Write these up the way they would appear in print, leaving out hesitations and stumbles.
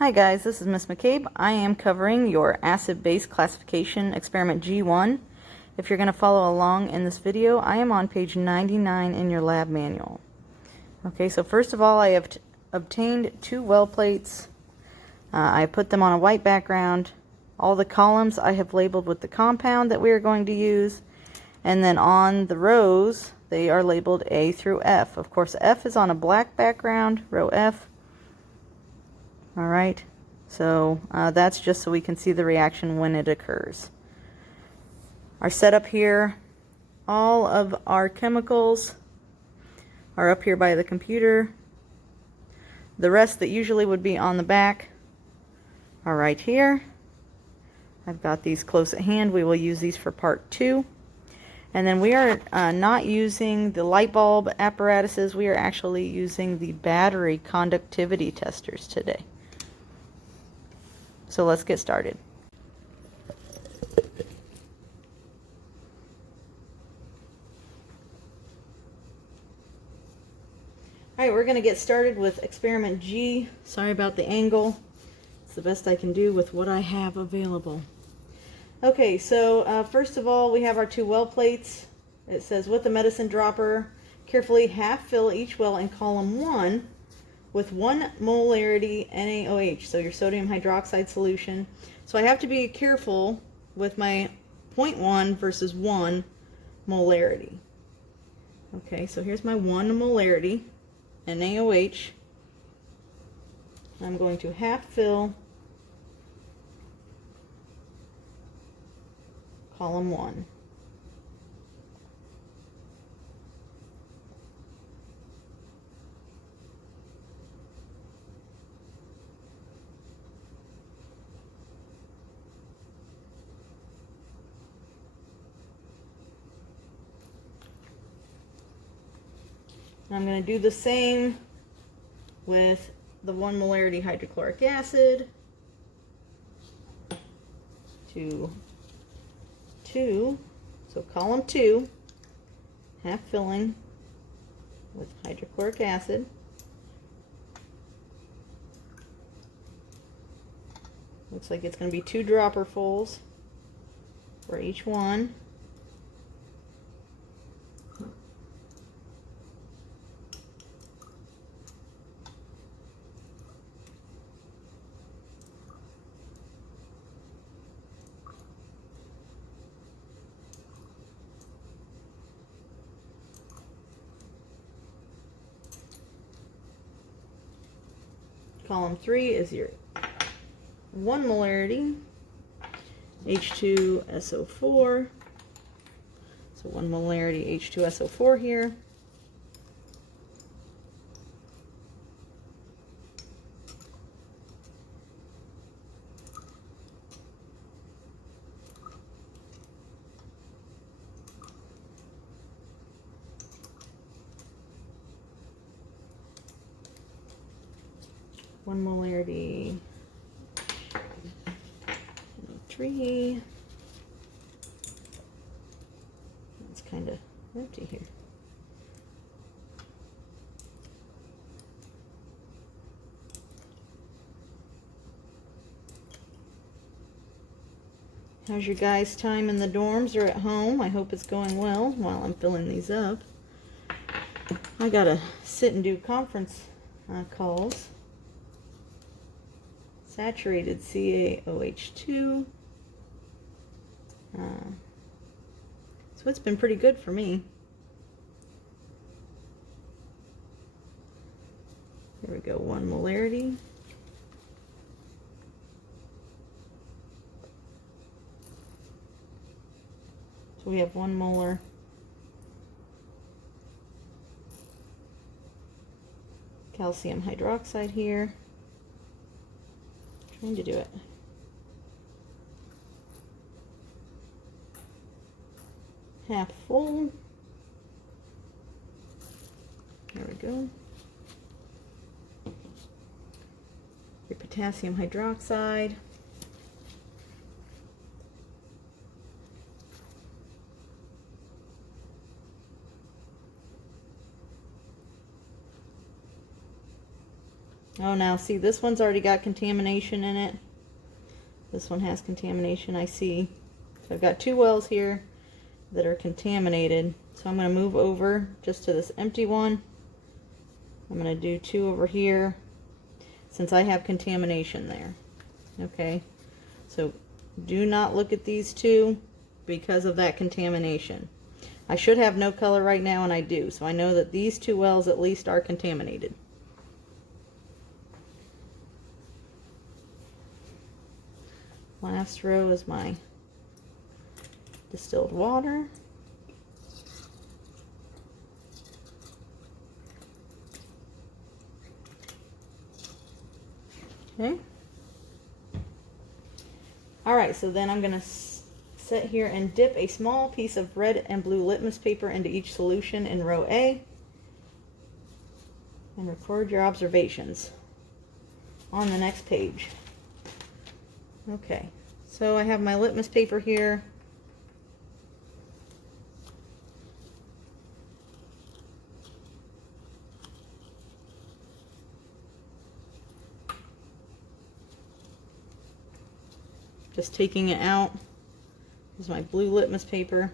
Hi guys, this is Miss McCabe. I am covering your acid-base classification experiment G1. If you're going to follow along in this video, I am on page 99 in your lab manual. Okay, so first of all, I have obtained two well plates. I put them on a white background. All the columns I have labeled with the compound that we are going to use, and then on the rows they are labeled A through F. Of course, F is on a black background, row F. Alright, so that's just so we can see the reaction when it occurs. Our setup here, all of our chemicals are up here by the computer. The rest that usually would be on the back are right here. I've got these close at hand. We will use these for part 2. And then we are not using the light bulb apparatuses. We are actually using the battery conductivity testers today. So let's get started. Alright, we're going to get started with experiment G. Sorry about the angle. It's the best I can do with what I have available. Okay, so first of all, we have our two well plates. It says with the medicine dropper, carefully half fill each well in column 1 with 1 molarity NaOH, so your sodium hydroxide solution. So I have to be careful with my 0.1 versus 1 molarity. Okay, so here's my 1 molarity NaOH. I'm going to half fill column 1. I'm going to do the same with the 1 molarity hydrochloric acid to 2, so column 2, half filling with hydrochloric acid. Looks like it's going to be 2 dropperfuls for each one. Column 3 is your 1 molarity H2SO4. So 1 molarity H2SO4 here. One molarity 3. It's kind of empty here. How's your guys' time in the dorms or at home? I hope it's going well while I'm filling these up. I gotta sit and do conference calls. Saturated CaOH2. So it's been pretty good for me. Here we go, 1 molarity. So we have 1 molar. Calcium hydroxide here. Trying to do it. Half full. There we go. Your potassium hydroxide. Oh, now see, this one's already got contamination in it. This one has contamination, I see. So I've got 2 wells here that are contaminated. So I'm going to move over just to this empty one. I'm going to do 2 over here since I have contamination there. Okay, so do not look at these 2 because of that contamination. I should have no color right now, and I do. So I know that these 2 wells at least are contaminated. Last row is my distilled water. Okay. All right, so then I'm going to sit here and dip a small piece of red and blue litmus paper into each solution in row A and record your observations on the next page. Okay, so I have my litmus paper here. Just taking it out. This is my blue litmus paper.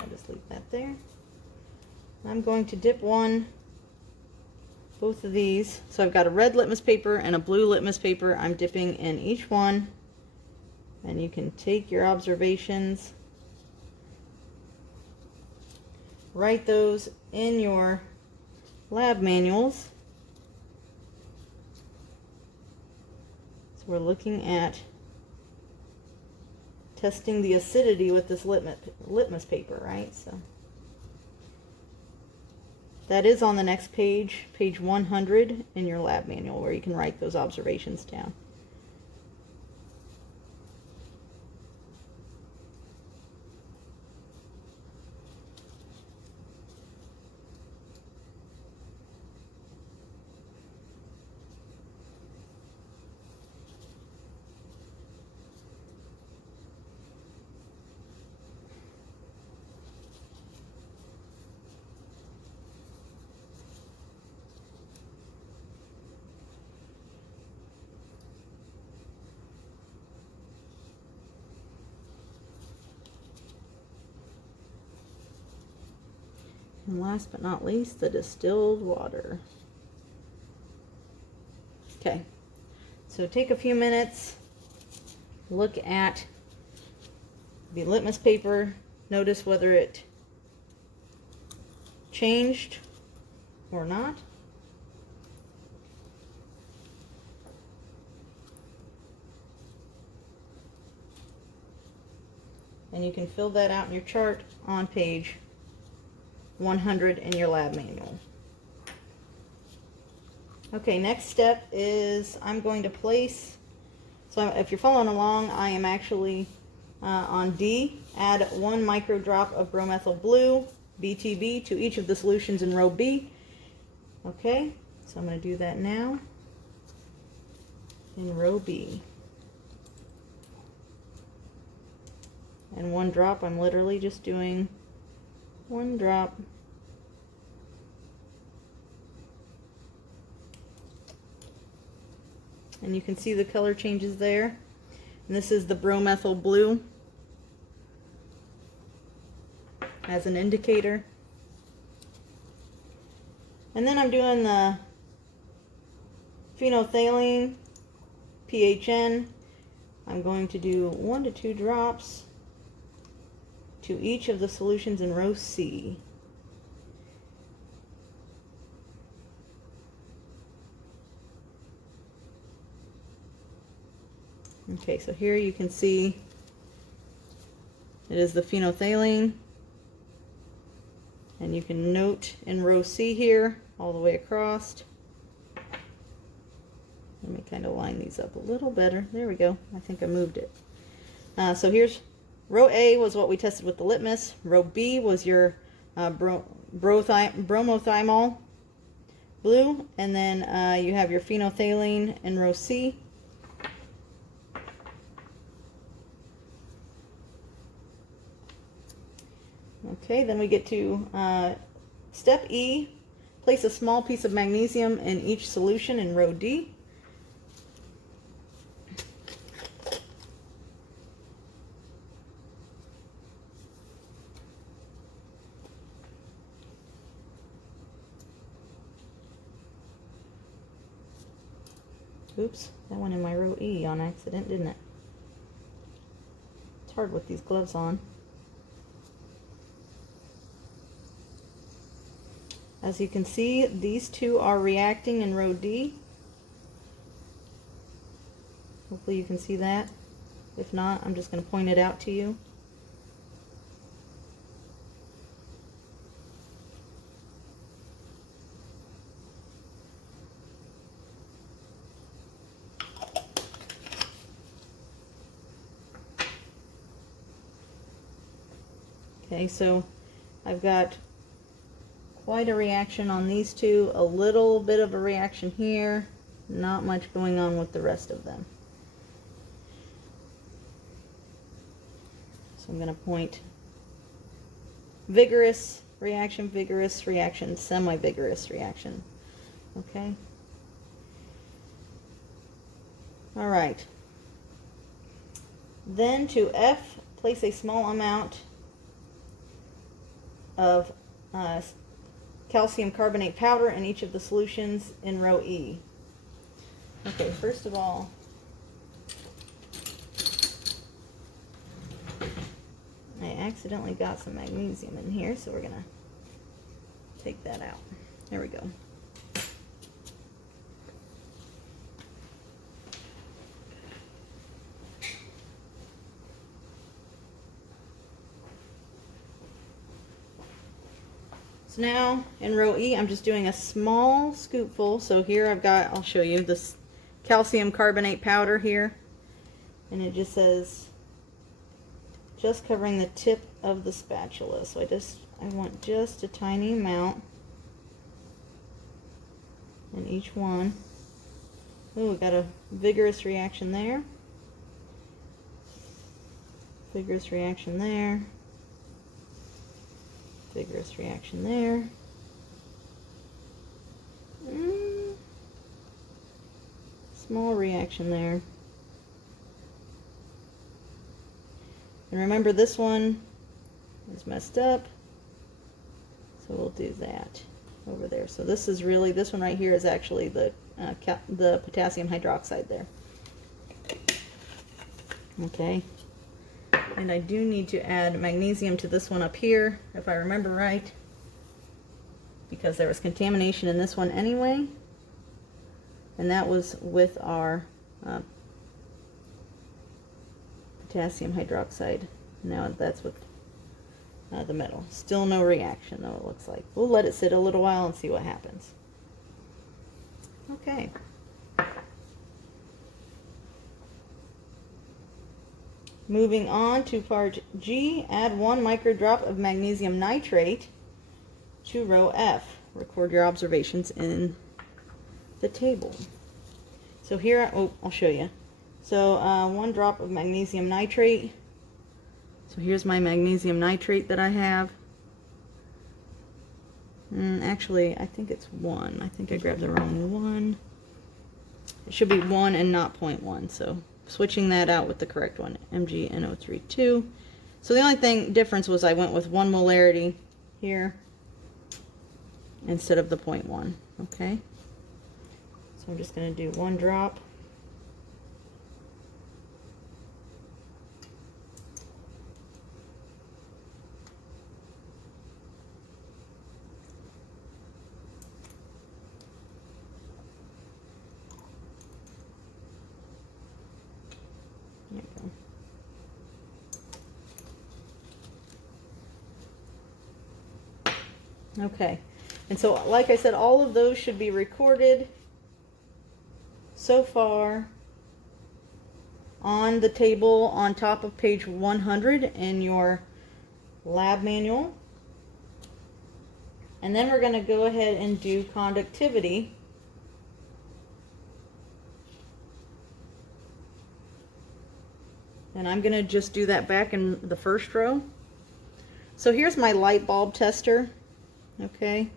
I'll just leave that there. I'm going to dip both of these. So I've got a red litmus paper and a blue litmus paper. I'm dipping in each one. And you can take your observations, write those in your lab manuals. So we're looking at testing the acidity with this litmus paper, right? So that is on the next page, page 100 in your lab manual, where you can write those observations down. And last but not least, the distilled water. Okay, so take a few minutes, look at the litmus paper, notice whether it changed or not. And you can fill that out in your chart on page 100 in your lab manual. Okay, next step is I'm going to place, so if you're following along, I am actually on D, add 1 microdrop of bromethyl blue, BTB, to each of the solutions in row B. Okay, so I'm going to do that now in row B. And 1 drop, I'm literally just doing 1 drop. And you can see the color changes there. And this is the bromethyl blue as an indicator. And then I'm doing the phenolphthalein, PHN. I'm going to do 1 to 2 drops to each of the solutions in row C. Okay, so here you can see it is the phenolphthalein, and you can note in row C here all the way across. Let me kind of line these up a little better. There we go. I think I moved it. So here's row A was what we tested with the litmus. Row B was your bromothymol blue, and then you have your phenolphthalein in row C. Okay, then we get to step E. Place a small piece of magnesium in each solution in row D. Oops, that went in my row E on accident, didn't it? It's hard with these gloves on. As you can see, these two are reacting in row D. Hopefully you can see that. If not, I'm just going to point it out to you. Okay, so I've got quite a reaction on these two, a little bit of a reaction here, not much going on with the rest of them. So I'm going to point vigorous reaction, semi-vigorous reaction. Okay. All right. Then to F, place a small amount of calcium carbonate powder in each of the solutions in row E. Okay, first of all, I accidentally got some magnesium in here, so we're going to take that out. There we go. So now in row E, I'm just doing a small scoopful. So here I've got, I'll show you this calcium carbonate powder here. And it just says, just covering the tip of the spatula. So I want just a tiny amount in each one. Oh, we got a vigorous reaction there. Vigorous reaction there. Vigorous reaction there. Small reaction there. And remember, this one is messed up, so we'll do that over there. So this is really, this one right here is actually the potassium hydroxide there. Okay. And I do need to add magnesium to this one up here, if I remember right, because there was contamination in this one anyway, and that was with our potassium hydroxide. Now that's with the metal. Still no reaction though, it looks like. We'll let it sit a little while and see what happens. Okay. Moving on to part G, add 1 microdrop of magnesium nitrate to row F. Record your observations in the table. So here, I'll show you. So 1 drop of magnesium nitrate. So here's my magnesium nitrate that I have. Actually, I think it's 1. I think I grabbed the wrong one. It should be 1 and not 0.1. So switching that out with the correct one, MgNO32. So the only difference was I went with 1 molarity here instead of the 0.1. Okay. So I'm just going to do 1 drop. There you go. Okay, and so like I said, all of those should be recorded so far on the table on top of page 100 in your lab manual. And then we're going to go ahead and do conductivity. And I'm going to just do that back in the first row. So here's my light bulb tester, okay?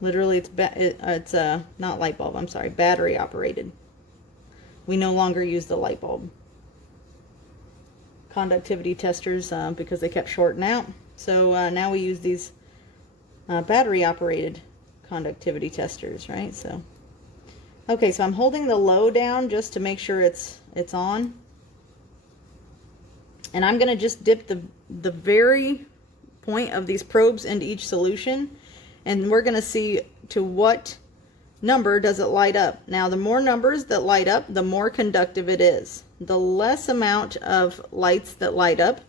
Literally, it's not light bulb, I'm sorry, battery operated. We no longer use the light bulb conductivity testers because they kept shorting out. So now we use these battery operated conductivity testers, right? So, okay, so I'm holding the low down just to make sure it's on. And I'm going to just dip the very point of these probes into each solution. And we're going to see to what number does it light up. Now, the more numbers that light up, the more conductive it is. The less amount of lights that light up,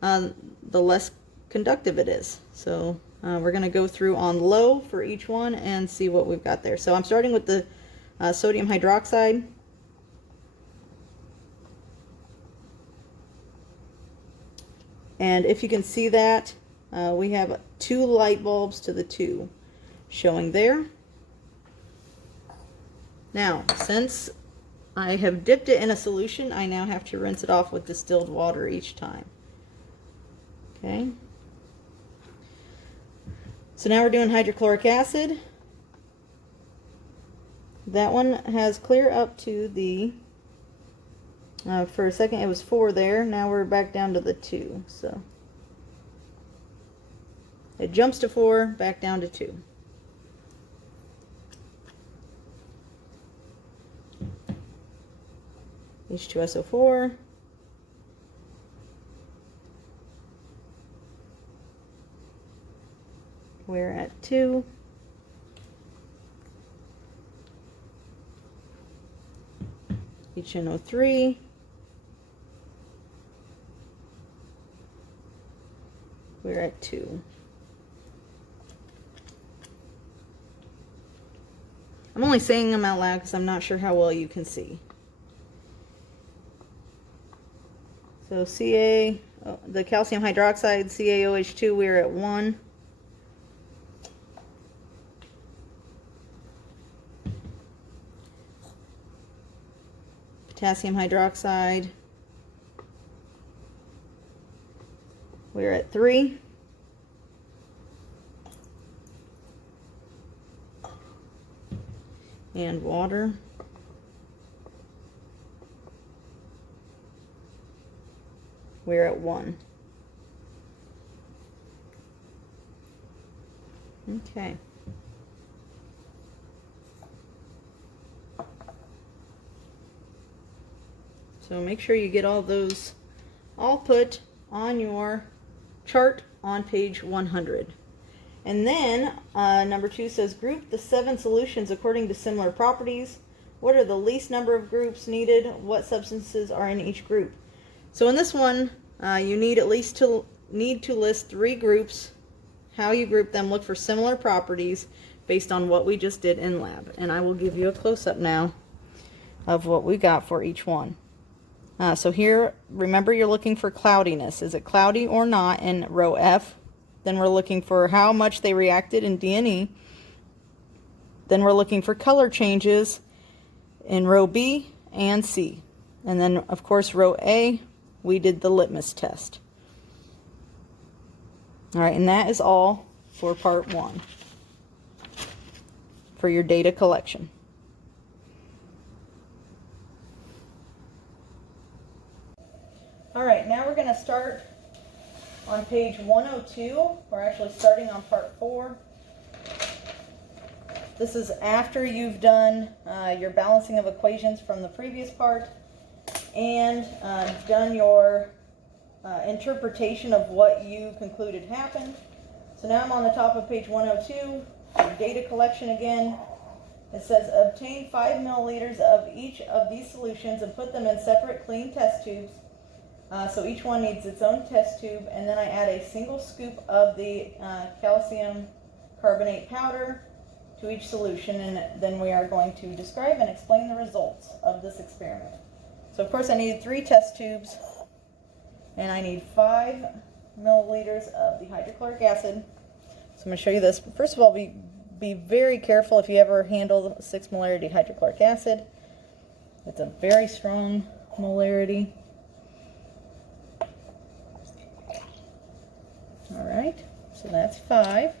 the less conductive it is. So we're going to go through on low for each one and see what we've got there. So I'm starting with the sodium hydroxide. And if you can see that, we have 2 light bulbs to the 2 showing there. Now, since I have dipped it in a solution, I now have to rinse it off with distilled water each time. Okay. So now we're doing hydrochloric acid. That one has clear up to the for a second it was 4 there. Now we're back down to the 2. So it jumps to 4, back down to 2. H2SO4. We're at 2. HNO3. We're at 2. I'm only saying them out loud because I'm not sure how well you can see. So the calcium hydroxide, CaOH2, we're at 1. Potassium hydroxide, we're at 3. And water, we're at 1. Okay. So make sure you get all those all put on your chart on page 100. And then number 2 says group the 7 solutions according to similar properties. What are the least number of groups needed? What substances are in each group? So in this one, you need at least to list 3 groups. How you group them, look for similar properties based on what we just did in lab. And I will give you a close-up now of what we got for each one. So here, remember you're looking for cloudiness. Is it cloudy or not in row F? Then we're looking for how much they reacted in D&E. Then we're looking for color changes in row B and C. And then, of course, row A, we did the litmus test. All right, and that is all for part 1 for your data collection. All right, now we're going to start on page 102. We're actually starting on part 4. This is after you've done your balancing of equations from the previous part and done your interpretation of what you concluded happened. So now I'm on the top of page 102, data collection again. It says obtain 5 milliliters of each of these solutions and put them in separate clean test tubes. So each one needs its own test tube, and then I add a single scoop of the calcium carbonate powder to each solution, and then we are going to describe and explain the results of this experiment. So of course I needed 3 test tubes, and I need 5 milliliters of the hydrochloric acid. So I'm going to show you this. But first of all, be very careful if you ever handle 6 molarity hydrochloric acid. It's a very strong molarity. So that's 5.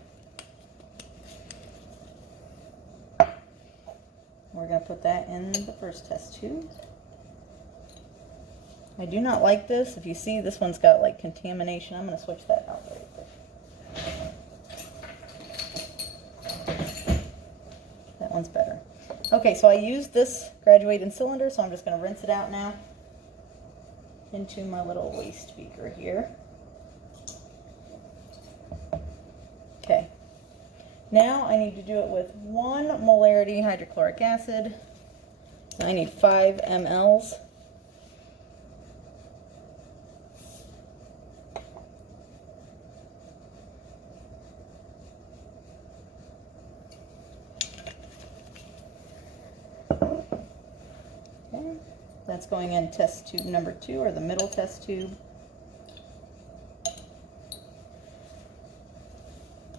We're going to put that in the first test tube. I do not like this. If you see, this one's got like contamination. I'm going to switch that out really quick. That one's better. Okay, so I used this graduated cylinder, so I'm just going to rinse it out now into my little waste beaker here. Okay. Now I need to do it with 1 molarity hydrochloric acid. So I need 5 mLs. Okay. That's going in test tube number 2, or the middle test tube.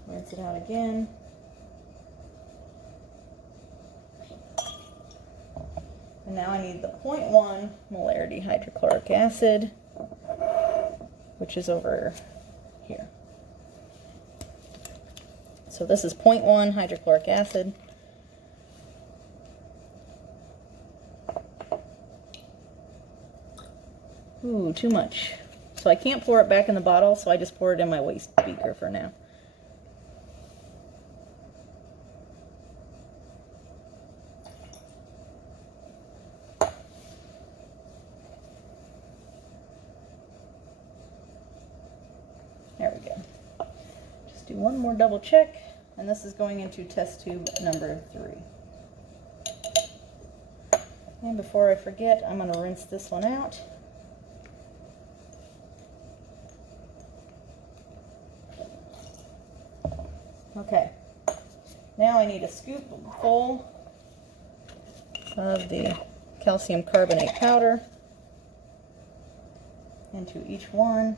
Rinse it out again. And now I need the 0.1 molarity hydrochloric acid, which is over here. So this is 0.1 hydrochloric acid. Ooh, too much. So I can't pour it back in the bottle, so I just pour it in my waste beaker for now. There we go. Just do one more double check, and this is going into test tube number 3. And before I forget, I'm going to rinse this one out. Okay, now I need a scoop full of the calcium carbonate powder into each one.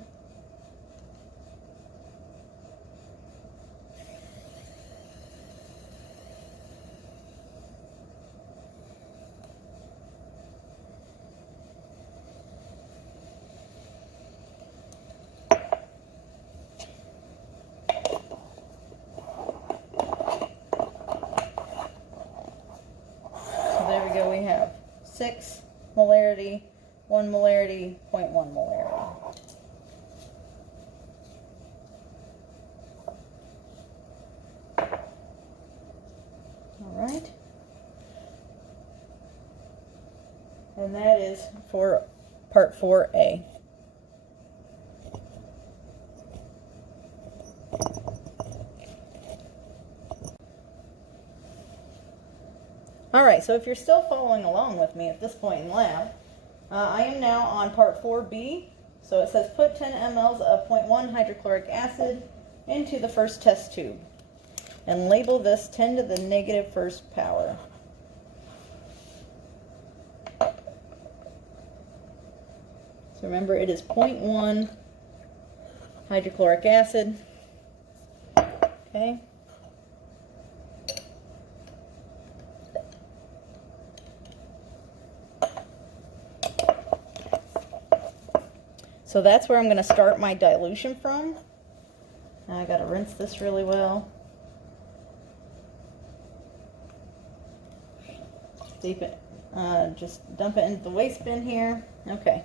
There we go, we have 6 molarity, 1 molarity, 0.1 molarity. Alright. And that is for part 4A. Alright, so if you're still following along with me at this point in lab, I am now on part 4B. So it says put 10 mLs of 0.1 hydrochloric acid into the first test tube and label this 10 to the negative first power. So remember, it is 0.1 hydrochloric acid. Okay. So that's where I'm going to start my dilution from. Now I got to rinse this really well. Deep it, just dump it into the waste bin here. Okay.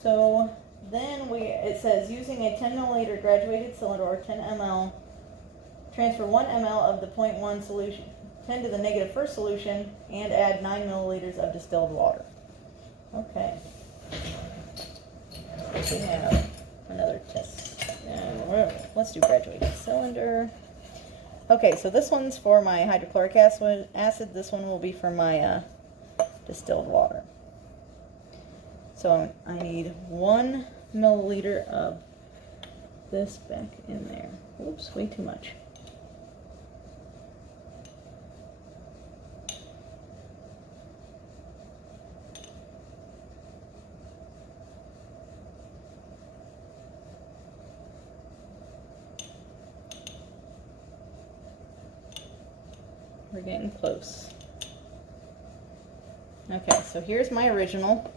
So then it says using a 10 milliliter graduated cylinder or 10 ml, transfer 1 ml of the 0.1 solution, 10 to the negative first solution, and add 9 milliliters of distilled water. Okay. We have another test. Let's do graduated cylinder. Okay, so this one's for my hydrochloric acid. This one will be for my distilled water. So I need 1 milliliter of this back in there. Oops, way too much. We're getting close. Okay, so here's my original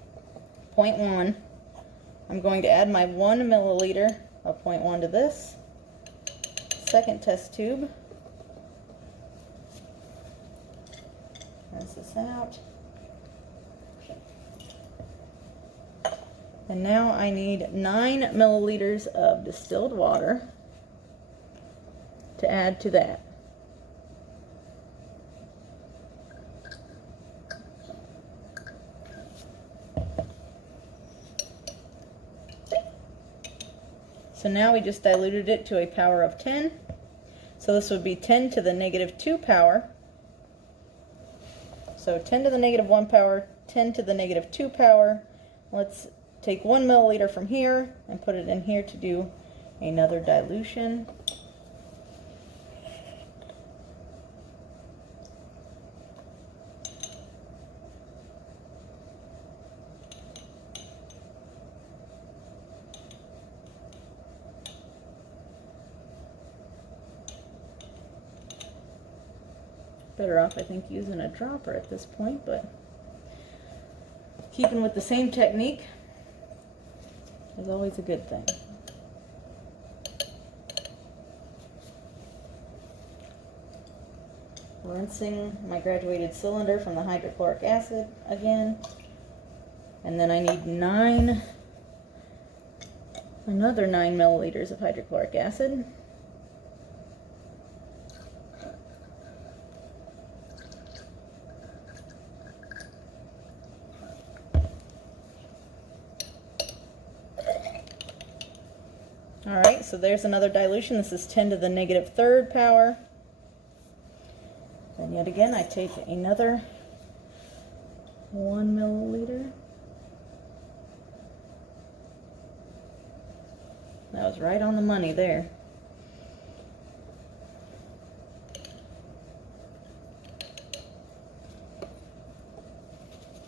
0.1. I'm going to add my 1 milliliter of 0.1 to this. second test tube. Rinse this out. And now I need 9 milliliters of distilled water to add to that. So now we just diluted it to a power of 10. So this would be 10 to the negative 2 power. So 10 to the negative 1 power, 10 to the negative 2 power. Let's take 1 milliliter from here and put it in here to do another dilution. Better off, I think, using a dropper at this point, but keeping with the same technique is always a good thing. Rinsing my graduated cylinder from the hydrochloric acid again. And then I need another 9 milliliters of hydrochloric acid. Alright, so there's another dilution. This is 10 to the negative 3rd power. Then yet again, I take another 1 milliliter. That was right on the money there.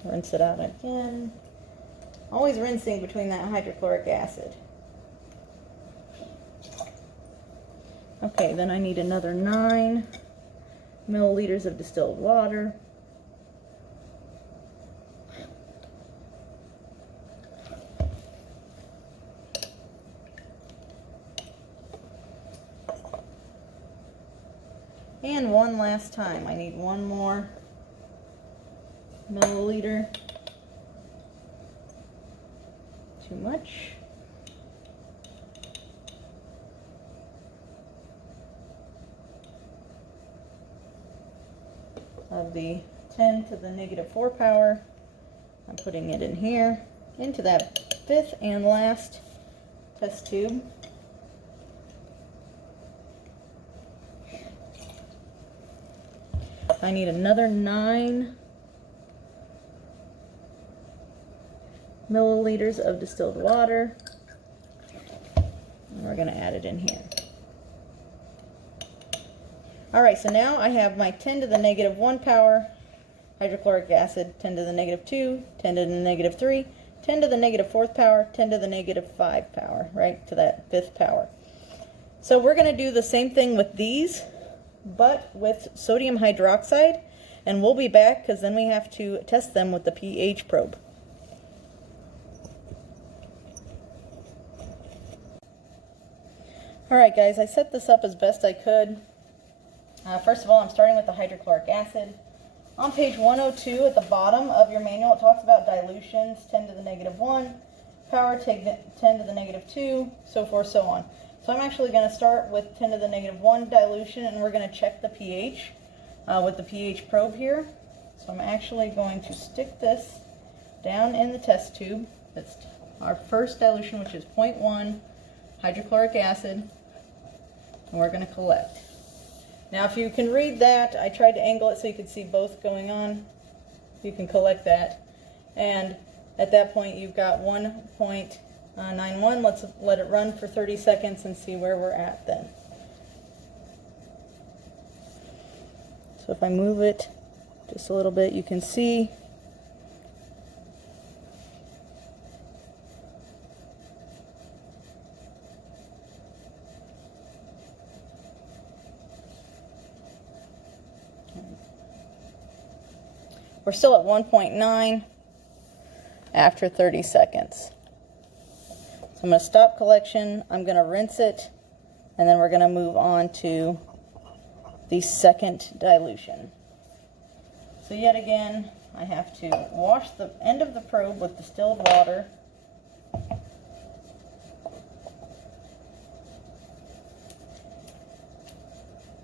Rinse it out again. Always rinsing between that hydrochloric acid. Okay, then I need another 9 milliliters of distilled water. And one last time, I need 1 more milliliter. Too much. Of the 10 to the negative 4 power. I'm putting it in here, into that 5th and last test tube. I need another 9 milliliters of distilled water, and we're going to add it in here. Alright, so now I have my 10 to the negative 1 power hydrochloric acid, 10 to the negative 2, 10 to the negative 3, 10 to the negative 4th power, 10 to the negative 5 power, right, to that 5th power. So we're going to do the same thing with these, but with sodium hydroxide, and we'll be back because then we have to test them with the pH probe. Alright guys, I set this up as best I could. First of all, I'm starting with the hydrochloric acid. On page 102 at the bottom of your manual, it talks about dilutions, 10 to the negative 1, power, take 10 to the negative 2, so forth, so on. So I'm actually going to start with 10 to the negative 1 dilution, and we're going to check the pH with the pH probe here. So I'm actually going to stick this down in the test tube. That's our first dilution, which is 0.1 hydrochloric acid, and we're going to collect. Now if you can read that, I tried to angle it so you could see both going on. You can collect that. And at that point you've got 1.91. Let's let it run for 30 seconds and see where we're at then. So if I move it just a little bit, you can see we're still at 1.9 after 30 seconds. So I'm going to stop collection. I'm going to rinse it And then we're going to move on to the second dilution. So yet again, I have to wash the end of the probe with distilled water.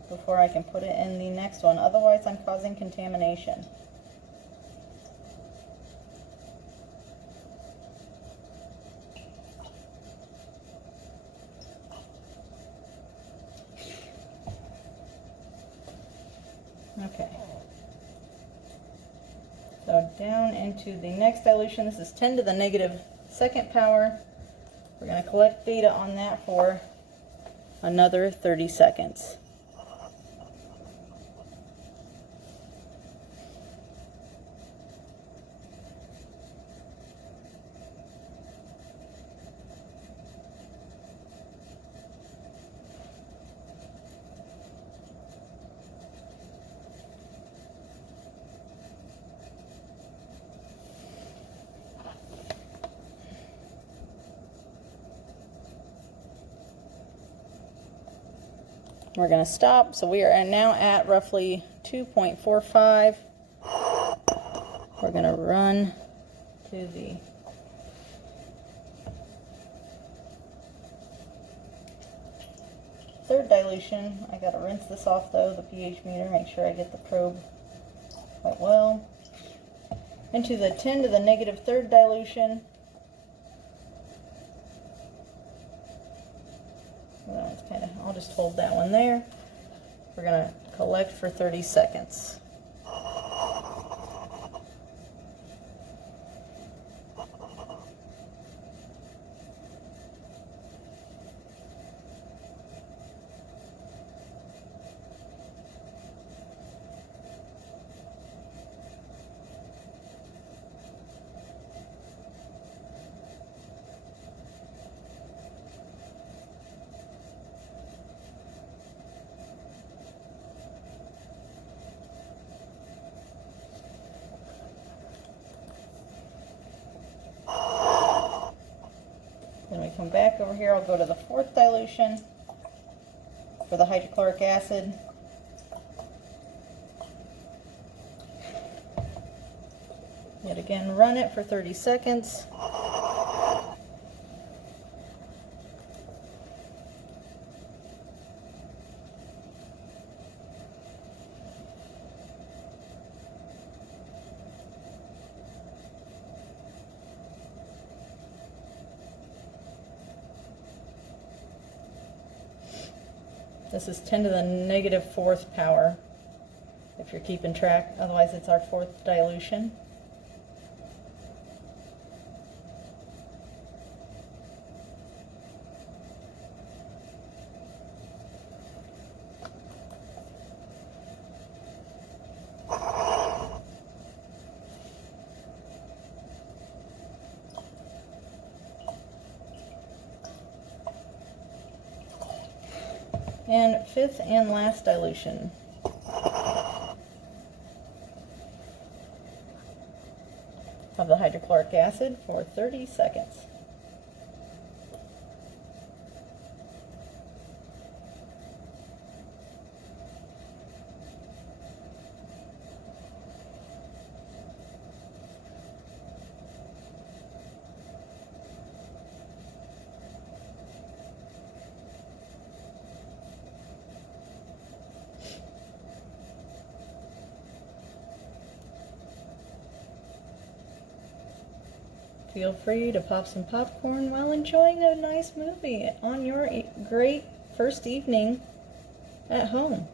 Before I can put it in the next one, otherwise I'm causing contamination. Okay. So down into the next dilution. This is 10 to the negative second power. We're going to collect data on that for another 30 seconds. We're going to stop. So we are now at roughly 2.45. We're going to run to the third dilution. I got to rinse this off though, the pH meter, make sure I get the probe quite well. Into the 10 to the negative third dilution. I'll just hold that one there. We're going to collect for 30 seconds. Then we come back over here, I'll go to the fourth dilution for the hydrochloric acid. Yet again, run it for 30 seconds. This is 10 to the negative fourth power, if you're keeping track. Otherwise, it's our fourth dilution. And fifth and last dilution. Of the hydrochloric acid for 30 seconds. Feel free to pop some popcorn while enjoying a nice movie on your great first evening at home.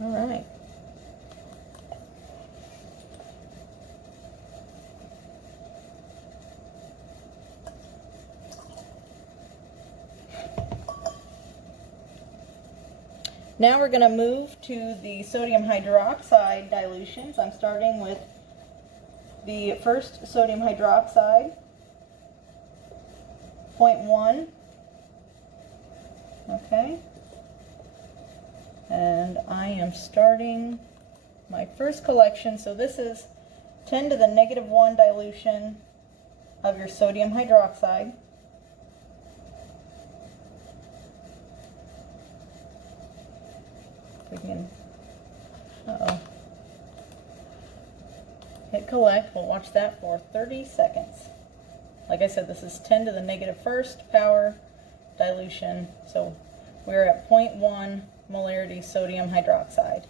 All right. Now we're going to move to the sodium hydroxide dilutions. I'm starting with the first sodium hydroxide, 0.1, okay, and I am starting my first collection. So this is 10 to the negative 1 dilution of your sodium hydroxide. we can, hit collect. We'll watch that for 30 seconds. Like I said, this is 10 to the negative first power dilution. So we're at 0.1 molarity sodium hydroxide.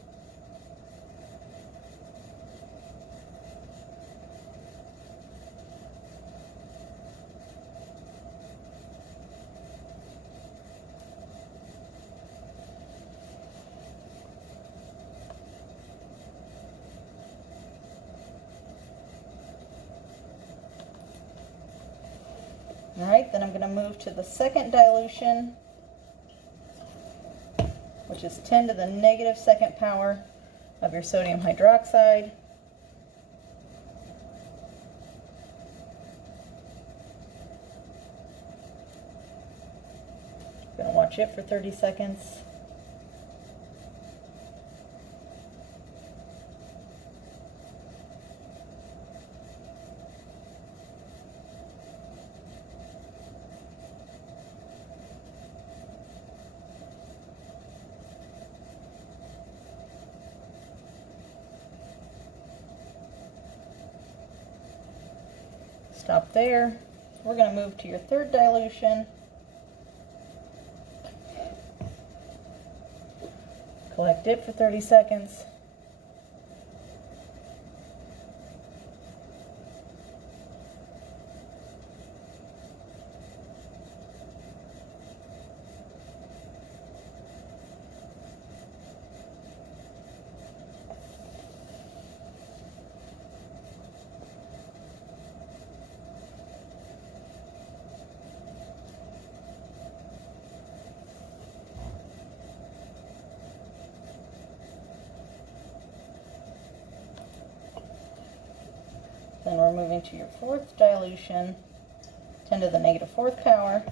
All right, then I'm going to move to the second dilution, which is 10 to the negative second power of your sodium hydroxide. I'm going to watch it for 30 seconds. Stop there. We're going to move to your third dilution. Collect it for 30 seconds. Then we're moving to your fourth dilution, 10 to the negative fourth power.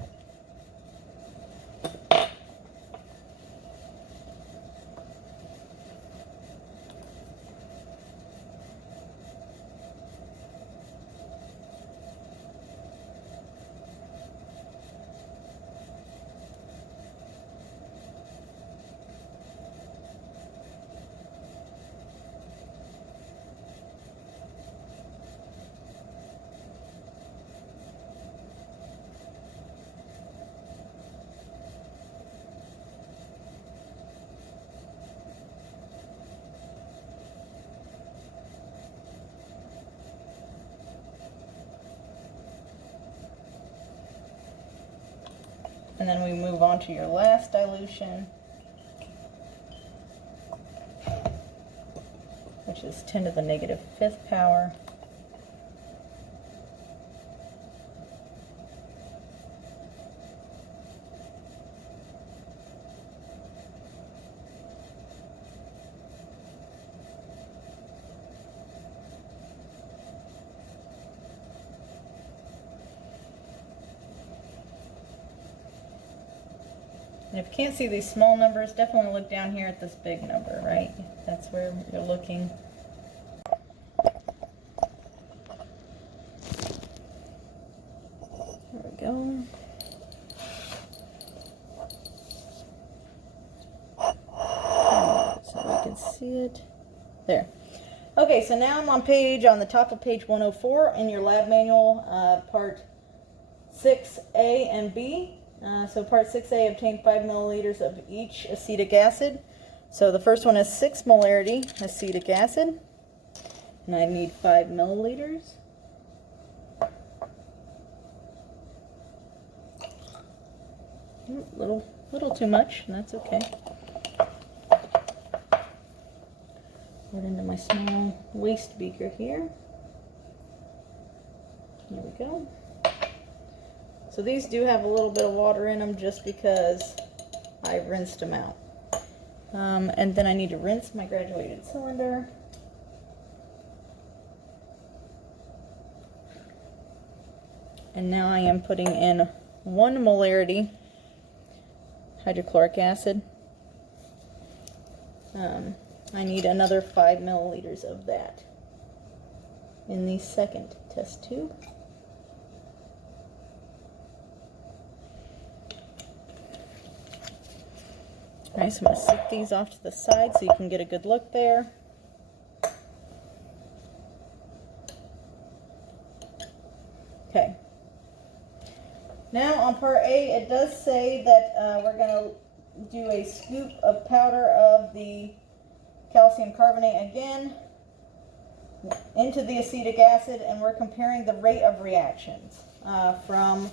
And then we move on to your last dilution, which is 10 to the negative fifth power. And if you can't see these small numbers, definitely look down here at this big number, right? That's where you're looking. There we go. So we can see it. There. Okay, so now I'm on the top of page 104 in your lab manual, part 6A and B. So part 6A, obtain 5 milliliters of each acetic acid. So the first one is 6 molarity acetic acid, and I need 5 milliliters. Little too much, and that's okay. Put it into my small waste beaker here. There we go. So these do have a little bit of water in them just because I rinsed them out. And then I need to rinse my graduated cylinder. And now I am putting in 1 molarity hydrochloric acid. I need another 5 milliliters of that in the second test tube. Alright, so I'm going to set these off to the side so you can get a good look there. Okay. Now on part A, it does say that we're going to do a scoop of powder of the calcium carbonate again into the acetic acid, and we're comparing the rate of reactions from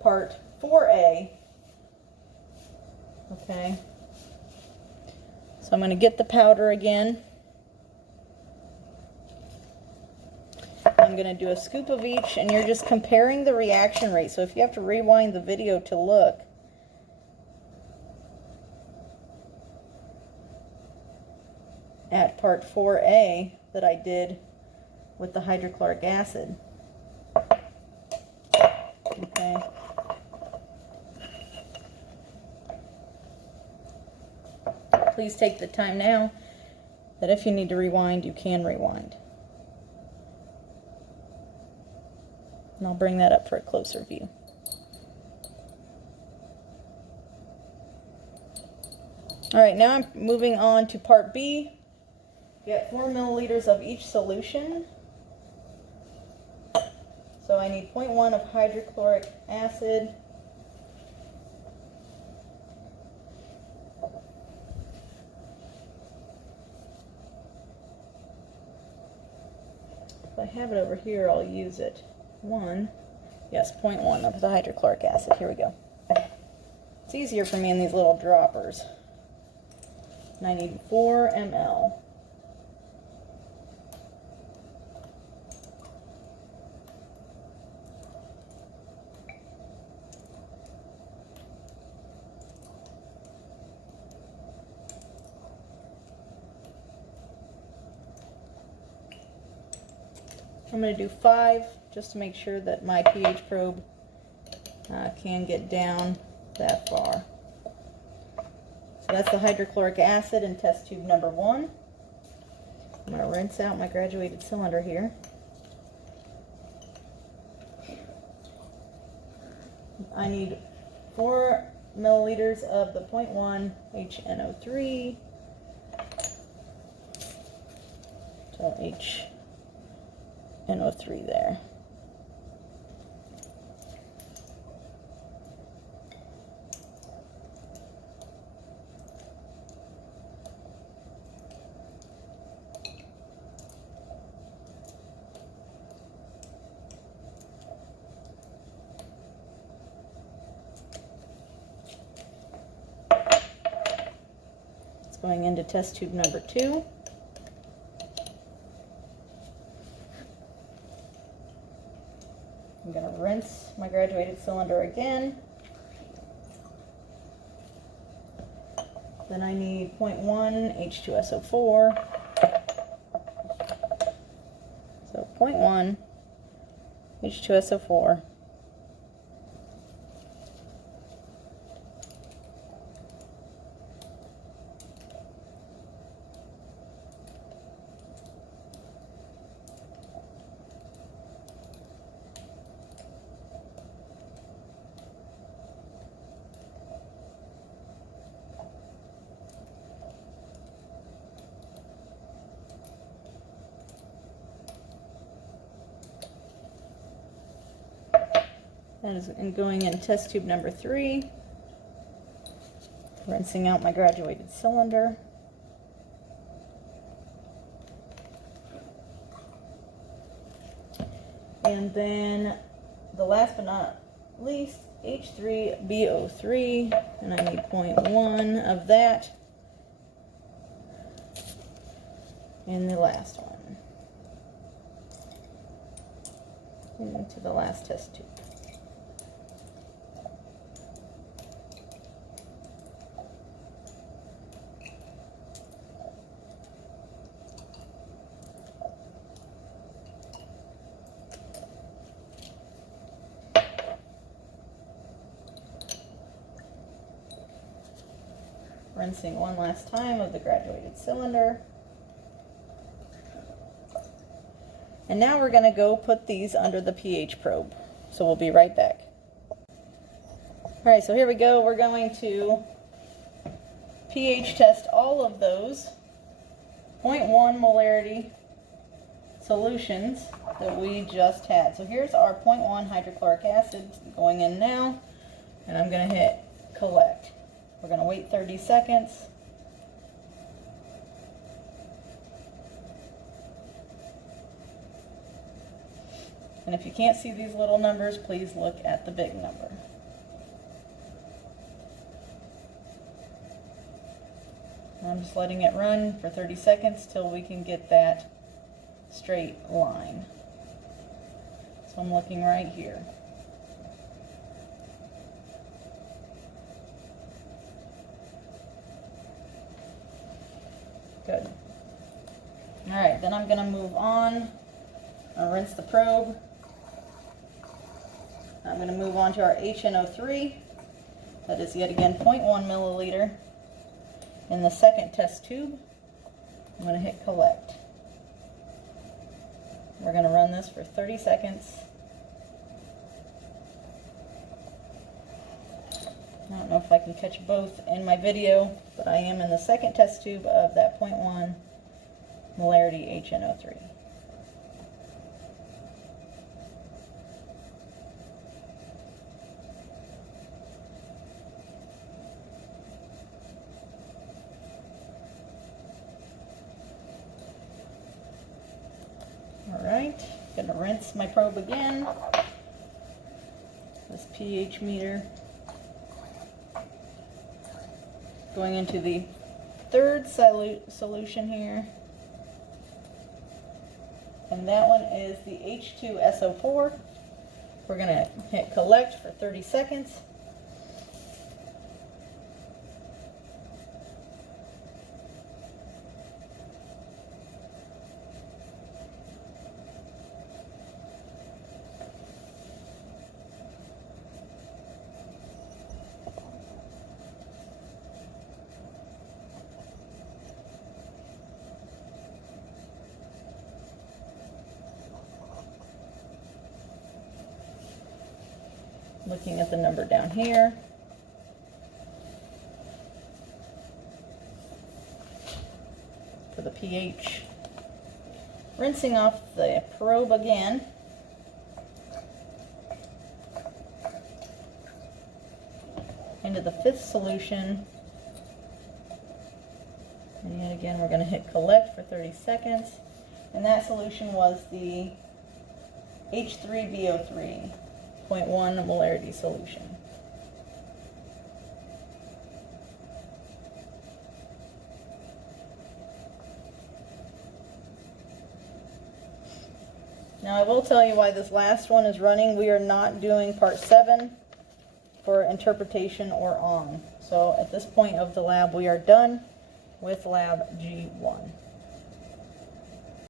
part 4A. Okay. So I'm going to get the powder again. I'm going to do a scoop of each, and you're just comparing the reaction rate. So if you have to rewind the video to look, at part 4A that I did with the hydrochloric acid. Okay. Please take the time now that if you need to rewind, you can rewind. And I'll bring that up for a closer view. All right, now I'm moving on to part B. Get 4 milliliters of each solution. So I need 0.1 of hydrochloric acid. If I have it over here, I'll use it. 0.1 of the hydrochloric acid. Here we go. It's easier for me in these little droppers. And I need 4 ml. I'm going to do 5 just to make sure that my pH probe can get down that far. So that's the hydrochloric acid in test tube number 1. I'm going to rinse out my graduated cylinder here. I need 4 milliliters of the 0.1 HNO3. So HNO3 there. It's going into test tube number 2. I'm going to rinse my graduated cylinder again. Then I need 0.1 H2SO4. So 0.1 H2SO4. That is going in test tube number 3. Rinsing out my graduated cylinder. And then the last but not least, H3BO3, and I need 0.1 of that. And the last one. Into the last test tube. Rinsing one last time of the graduated cylinder. And now we're going to go put these under the pH probe. So we'll be right back. Alright, so here we go. We're going to pH test all of those 0.1 molarity solutions that we just had. So here's our 0.1 hydrochloric acid going in now, and I'm going to hit collect. We're going to wait 30 seconds. And if you can't see these little numbers, please look at the big number. And I'm just letting it run for 30 seconds till we can get that straight line. So I'm looking right here. Good. All right, then I'm going to move on. I'll rinse the probe. I'm going to move on to our HNO3. That is yet again 0.1 milliliter. In the second test tube, I'm going to hit collect. We're going to run this for 30 seconds. I don't know if I can catch both in my video, but I am in the second test tube of that 0.1 molarity HNO3. Alright, gonna rinse my probe again. This pH meter. Going into the third solution here. And that one is the H2SO4. We're gonna hit collect for 30 seconds. Looking at the number down here. For the pH. Rinsing off the probe again. Into the fifth solution. And yet again, we're going to hit collect for 30 seconds. And that solution was the H3BO3. 0.1 molarity solution. Now I will tell you why this last one is running. We are not doing part 7 for interpretation or on. So at this point of the lab, we are done with lab G1.